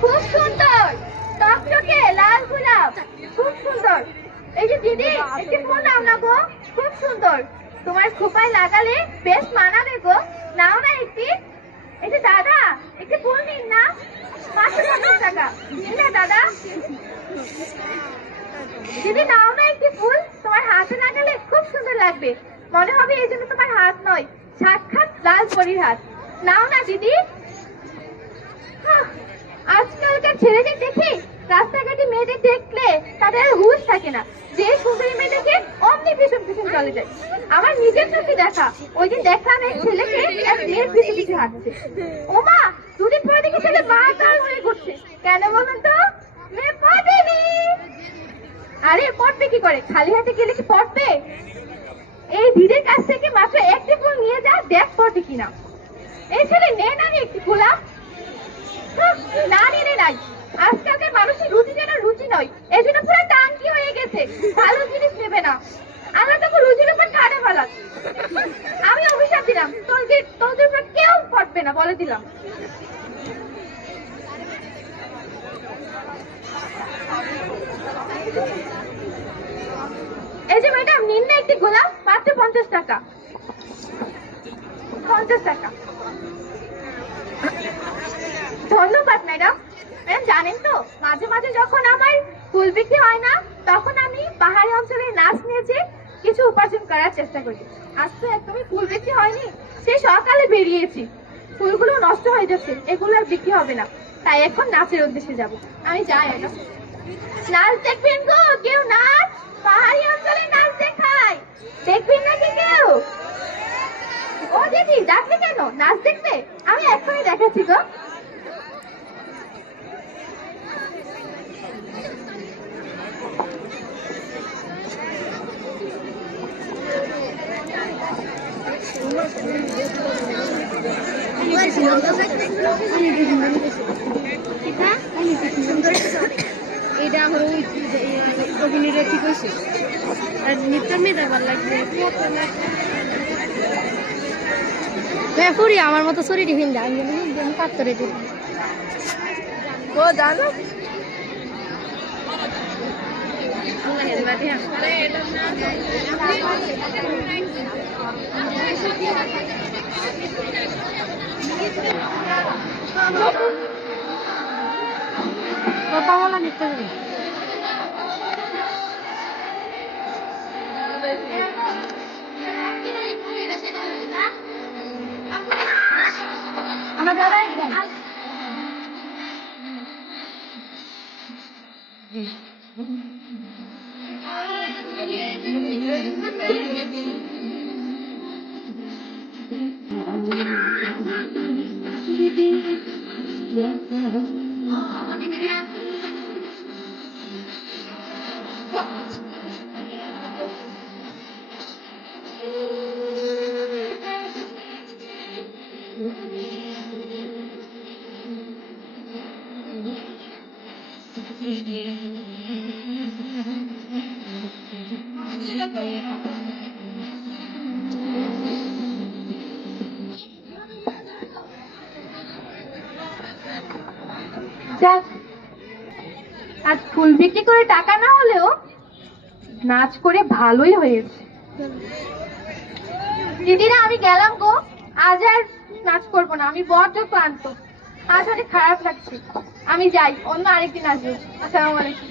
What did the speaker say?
খুব সুন্দর, টকটকে লাল গোলাপ, খুব সুন্দর। এই যে দিদি, একটি ফুল নাও না গো, খুব সুন্দর। তোমার খোপায় লাগালে বেশ মানাবে গো, নাও না একটি। এই যে দাদা, একটি ফুল নিন না, মাত্র 50 টাকা। নিন না দাদা। দিদি নাও না একটি ফুল, তোমার হাতে লাগালে খুব সুন্দর লাগবে, মনে হবে এই জন্য তোমার হাত নয়, সাক্ষাৎ লাল পরীর হাত। নাও না দিদি। আজকালকার ছেলেদের দেখি রাস্তাঘাটে মেয়েদের দেখলে তাদের আর হুঁশ থাকে না, যে সুন্দরী মেয়ে দেখে অমনি পিছন পিছন চলে যায়। আমার নিজের চোখে দেখা, ওই দিন দেখলাম এক ছেলেকে এক মেয়ের পিছু পিছু হাঁটছে। ওমা, দুদিন পরে দেখি ছেলে মাতাল হয়ে ঘুরছে। কেন বলুন তো? মেয়ে পড়েনি। আরে পড়বে কি করে, খালি হাতে গেলে কি পড়বে? এই দিদির কাছ থেকে মাত্র একটি ফুল নিয়ে যা, দেখ পড়বে কিনা। এই ছেলে নে না একটি গোলাপ। না নিলে নাই, আজকালকার মানুষের রুচি যেন রুচি নয়, এই জন্য পুরো টাঙ্কি হয়ে গেছে, ভালো জিনিস নেবে না। আমরা তখন রুচির উপর কাটে ফেলাম। আমি অভিশাপ দিলাম, তোদের উপর কেউ পড়বে না, বলে দিলাম। এই যে ম্যাডাম, নিন না একটি গোলাপ, মাত্র 50 টাকা। 50 টাকা। ধন্যবাদ ম্যাডাম। ম্যাডাম জানেন তো, মাঝে মাঝে যখন আমার ফুল বিক্রি হয় না, তখন আমি পাহাড়ি অঞ্চলে নাচ নিয়েছি, কিছু উপার্জন করার চেষ্টা করি। আজ তো একদমই ফুল বিক্রি হয়নি, সে সকালে বেরিয়েছি, ফুলগুলো নষ্ট হয়ে যাচ্ছে, এগুলো আর বিক্রি হবে না, তাই এখন নাচের উদ্দেশ্যে যাব। আমি যাই ম্যাডাম। নাচ দেখবেন গো, কেউ নাচ, পাহাড়ি অঞ্চলে নাচ দেখায়, দেখবেন নাকি কেউ? ও দিদি, ডাকলে কেন? নাচ দেখবে? আমি এখনই দেখাচ্ছি গো। এটা আমার অভিনয়টা ঠিক হয়েছে, আর নৃত্য মেয়েটা ভালো লাগবে। আমার মতো শরীর হিন্দা আমি পাত্তরে দিই ও জানো বাবা নৃত্য আমার দাদা যাক, আজ ফুল বিক্রি করে টাকা না হলেও নাচ করে ভালোই হয়েছে। দিদিরা আমি গেলাম গো, আজ আর নাচ করবো না, আমি বড্ড ক্লান্ত, আজ অনেক খারাপ লাগছে। আমি যাই, অন্য আরেকদিন আসবো। আসসালামু আলাইকুম।